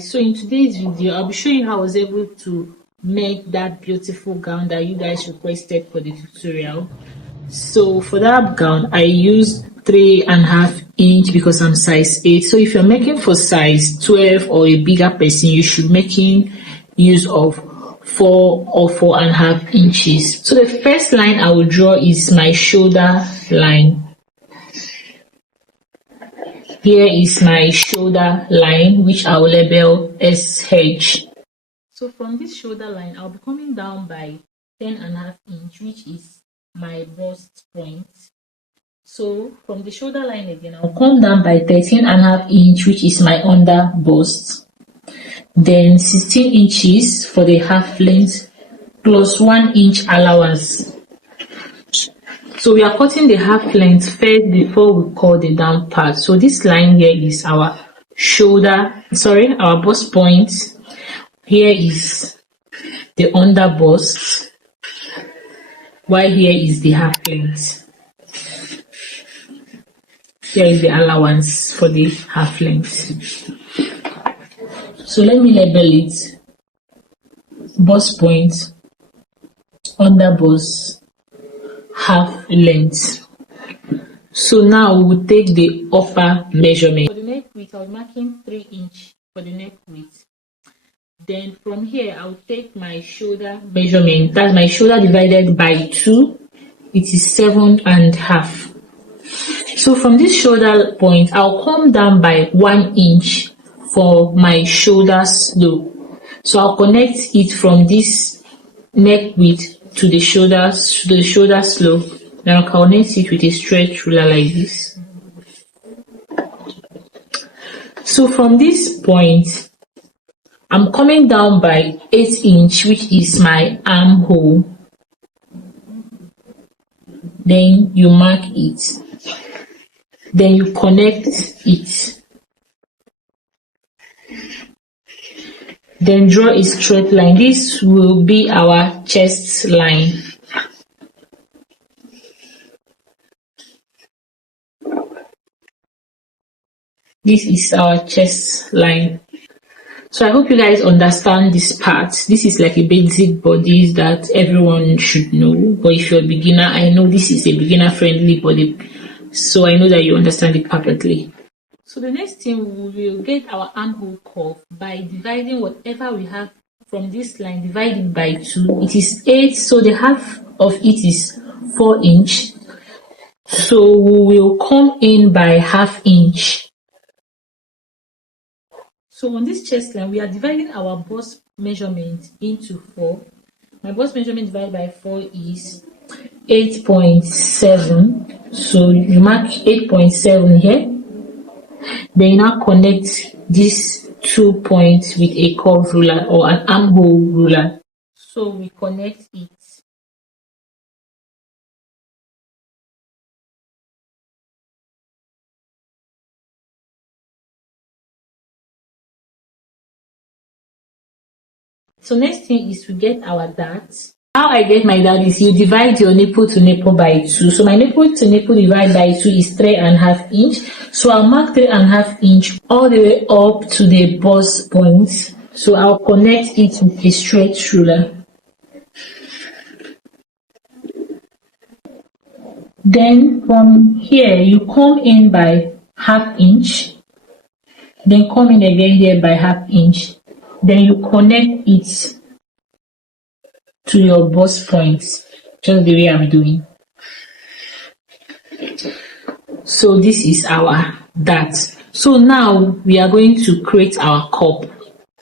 guys, so in today's video I'll be showing you how I was able to make that beautiful gown that you guys requested for the tutorial. So for that gown I used 3.5 inch because I'm size 8. So if you're making for size 12 or a bigger person, you should making use of 4 or 4.5 inches. So the first line I will draw is my shoulder line. Here is my shoulder line, which I will label SH. So from this shoulder line, I'll be coming down by 10.5 inch, which is my bust point. So from the shoulder line again, I'll come down by 13.5 inch, which is my under bust. Then 16 inches for the half length plus 1 inch allowance. So we are cutting the half length first before we cut the down part. So this line here is our our bust point. Here is the under bust, while here is the half length. Here is the allowance for the half length. So let me label it bust point, under bust, half length. So now we will take the upper measurement. For the neck width, I'll be marking 3 inch for the neck width. Then from here, I'll take my shoulder measurement. That's my shoulder divided by 2. It is 7.5. So from this shoulder point, I'll come down by 1 inch for my shoulder slope. So I'll connect it from this neck width to the shoulder slope. Then I'll connect it with a straight ruler like this. So from this point, I'm coming down by 8 inch, which is my armhole. Then you mark it. Then you connect it. Then draw a straight line. This will be our chest line. This is our chest line. So I hope you guys understand this part. This is like a basic bodice that everyone should know. But if you're a beginner, I know this is a beginner friendly body. So I know that you understand it perfectly. So the next thing, we will get our armhole curve by dividing whatever we have from this line, divided by 2. It is 8, so the half of it is 4 inch. So we will come in by half inch. So on this chest line, we are dividing our bust measurement into 4. My bust measurement divided by 4 is 8.7. So you mark 8.7 here. Then you now connect these 2 points with a curve ruler or an armhole ruler. So we connect it. So next thing is to get our dart. How I get my dart is you divide your nipple to nipple by 2. So my nipple to nipple divided by 2 is 3.5 inch. So I'll mark 3.5 inch all the way up to the bust point. So I'll connect it with a straight ruler. Then from here, you come in by half inch. Then come in again here by half inch. Then you connect it to your bust points, just the way I'm doing. So this is our dart. So now we are going to create our cup.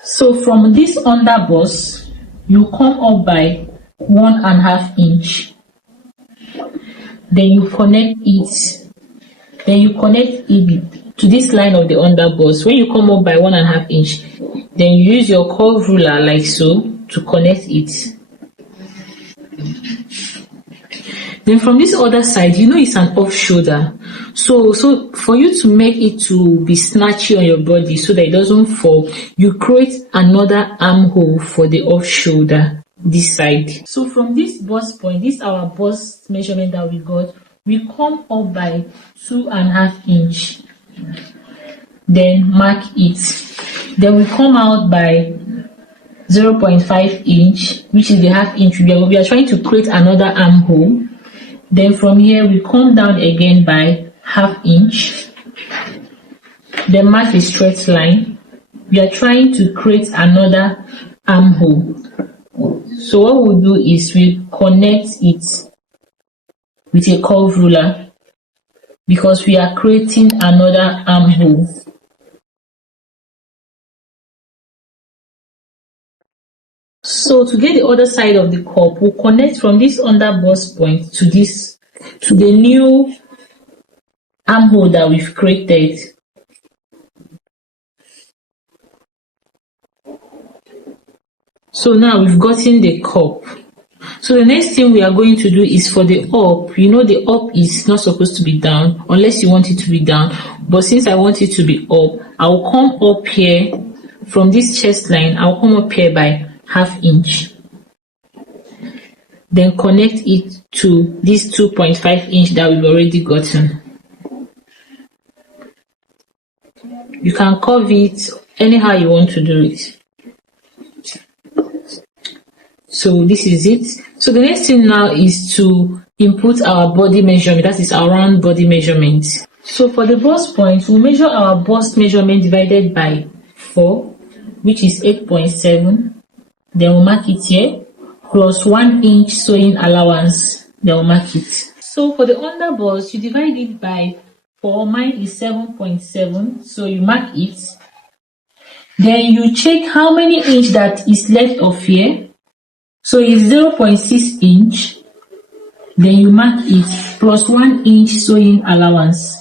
So from this under bust, you come up by 1.5 inch. Then you connect it. Then you connect it to this line of the under bust. When you come up by 1.5 inch, then you use your curve ruler like so to connect it. Then from this other side, you know it's an off shoulder. So for you to make it to be snatchy on your body so that it doesn't fall, you create another armhole for the off shoulder, this side. So from this bust point, this is our bust measurement that we got. We come up by 2.5 inch. Then mark it. Then we come out by 0.5 inch, which is the half inch. We are trying to create another armhole. Then from here we come down again by half inch. Then mark a straight line. We are trying to create another armhole. So what we'll do is we connect it with a curve ruler because we are creating another armhole. So to get the other side of the cup, we'll connect from this underbust point to the new armhole that we've created. So now we've gotten the cup. So the next thing we are going to do is for the up. You know the up is not supposed to be down unless you want it to be down. But since I want it to be up, I will come up here from this chest line. I'll come up here by half inch. Then connect it to this 2.5 inch that we've already gotten. You can curve it anyhow you want to do it. So this is it. So the next thing now is to input our body measurement, that is our round body measurement. So for the bust point, we'll measure our bust measurement divided by 4, which is 8.7. Then we'll mark it here, plus 1 inch sewing allowance. Then we'll mark it. So for the under bust, you divide it by 4. Mine is 7.7, so you mark it. Then you check how many inch that is left of here. So it's 0.6 inch. Then you mark it plus 1 inch sewing allowance.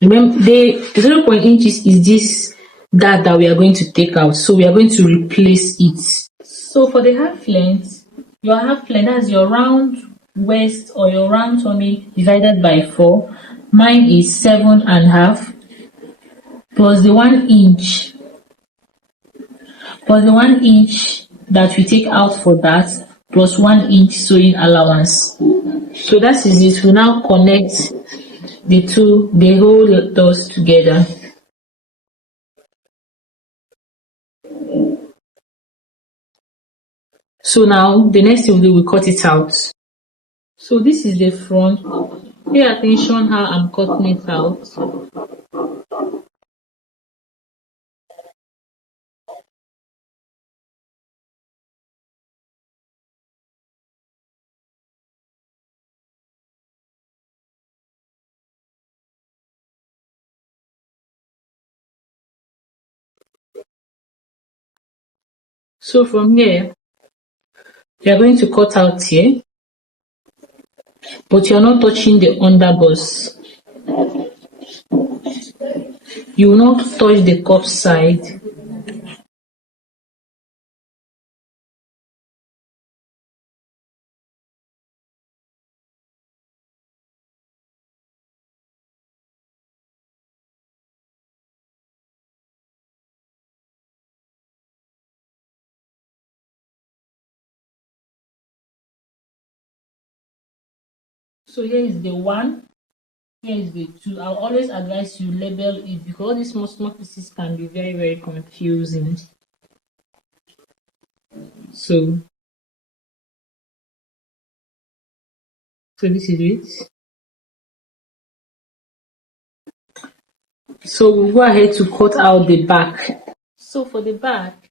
Remember, the 0.8 inches is this that we are going to take out. So we are going to replace it. So for the half length, your half length, that's your round waist or your round tummy divided by 4. Mine is 7.5 plus the 1 inch. Plus the 1 inch that we take out for that, plus 1 inch sewing allowance. So that is it. We now connect the whole doors together. So now the next thing we'll do, we cut it out. So this is the front. Pay attention how I'm cutting it out. So from here, we are going to cut out here, but you are not touching the underbust. You will not touch the cup side. So here is the 1, here is the 2. I'll always advise you label it because these small pieces can be very, very confusing. So this is it. So we'll go ahead to cut out the back. So for the back,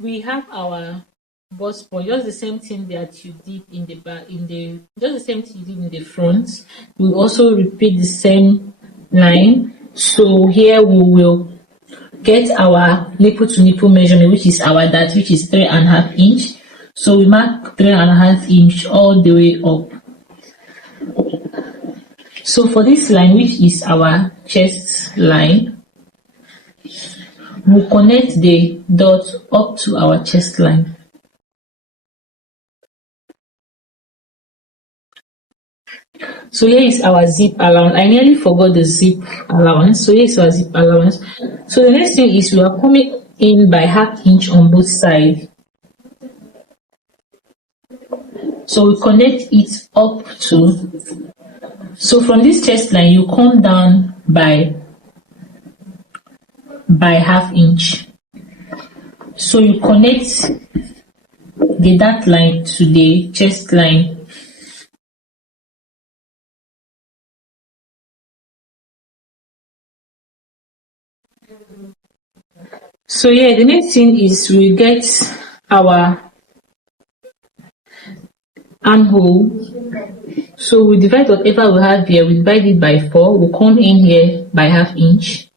we have our bust point, just the same thing that you did in the back, just the same thing you did in the front. We'll also repeat the same line. So here we will get our nipple to nipple measurement, which is 3.5 inch. So we mark 3.5 inch all the way up. So for this line, which is our chest line, we'll connect the dot up to our chest line. So here is our zip allowance. I nearly forgot the zip allowance. So here is our zip allowance. So the next thing is we are coming in by half inch on both sides. So we connect it up to. So from this chest line, you come down by by ½ inch. So you connect the dart line to the chest line. So yeah, the next thing is we get our armhole. So we divide whatever we have here, we divide it by 4. We'll come in here by ½ inch.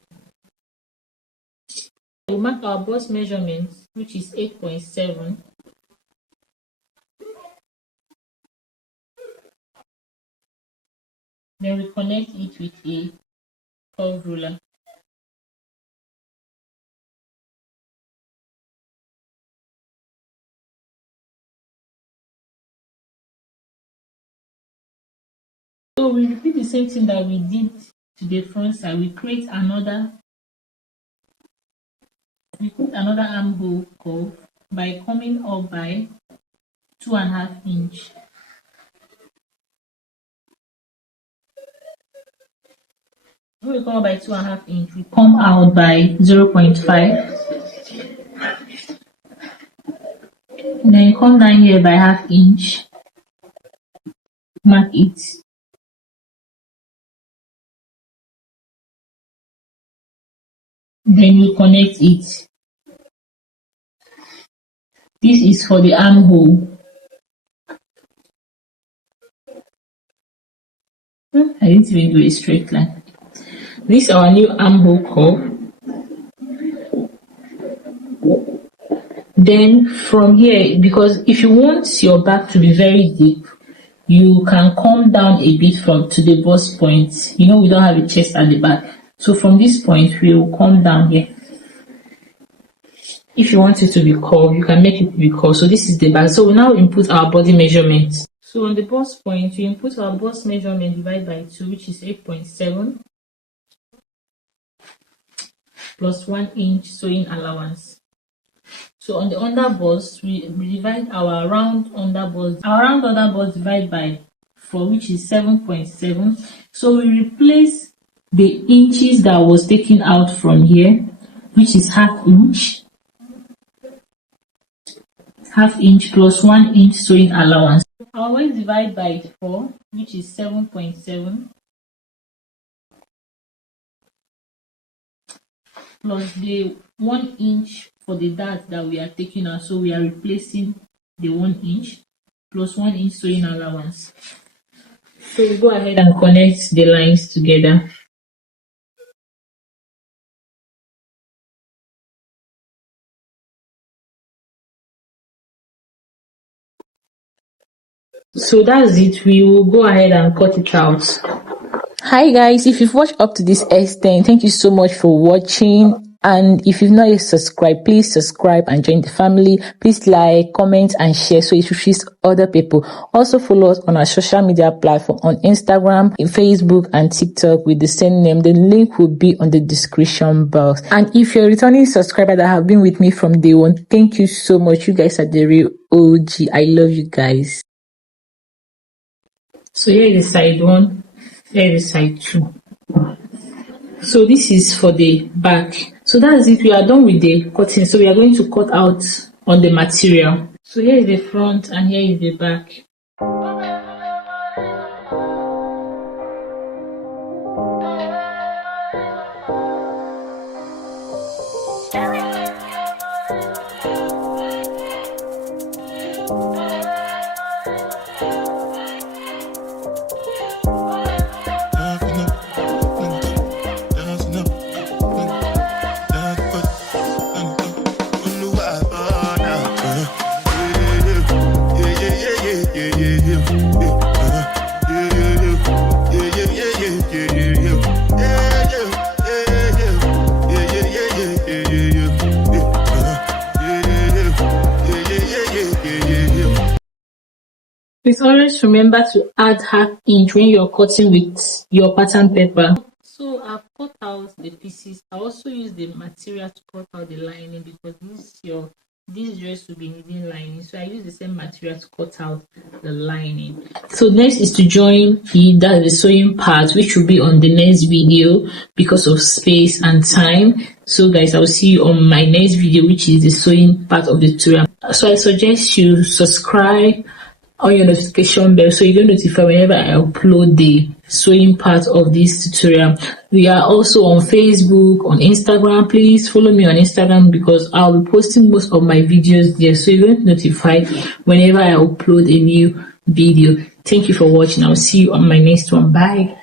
We'll mark our bust measurement, which is 8.7. Then we connect it with a curve ruler. So we repeat the same thing that we did to the front side. We create another, we put another armhole curve by coming up by 2½ inch. When we come up by 2½ inch, we come out by 0.5. And then you come down here by ½ inch. Mark it. Then you connect it. This is for the armhole. I didn't even do a straight line. This is our new armhole curve. Then from here, because if you want your back to be very deep, you can come down a bit to the bust point. You know, we don't have a chest at the back. So from this point, we will come down here. If you want it to be curved, you can make it be curved. So this is the back. So we now input our body measurement. So on the bust point, we input our bust measurement divided by 2, which is 8.7, plus 1 inch sewing allowance. So on the under bust, we divide our round under bust. Our round under bust divided by 4, which is 7.7. So we replace the inches that was taken out from here, which is ½ inch. ½ inch plus 1 inch sewing allowance. Our waist divided by 4, which is 7.7, plus the 1 inch for the dart that we are taking out. So we are replacing the 1 inch plus 1 inch sewing allowance. So we go ahead and connect the lines together. So that's it. We will go ahead and cut it out. Hi guys, if you've watched up to this extent, thank you so much for watching. And if you've not yet subscribed, please subscribe and join the family. Please like, comment and share so it reaches other people. Also follow us on our social media platform on Instagram, Facebook and TikTok with the same name. The link will be on the description box. And if you're a returning subscriber that have been with me from day one, thank you so much. You guys are the real OG. I love you guys. So here is side 1, here is side 2. So this is for the back. So that's it. We are done with the cutting. So we are going to cut out on the material. So here is the front and here is the back. Please always remember to add ½ inch when you're cutting with your pattern paper. So I've cut out the pieces. I also use the material to cut out the lining because this is your this dress will be needing lining, so I use the same material to cut out the lining. So next is to join the sewing part, which will be on the next video because of space and time. So guys, I will see you on my next video, which is the sewing part of the tutorial. So I suggest you subscribe on your notification bell so you get notified whenever I upload the sewing part of this tutorial. We are also on Facebook, on Instagram. Please follow me on Instagram because I'll be posting most of my videos there, so you get notified whenever I upload a new video. Thank you for watching. I'll see you on my next one. Bye.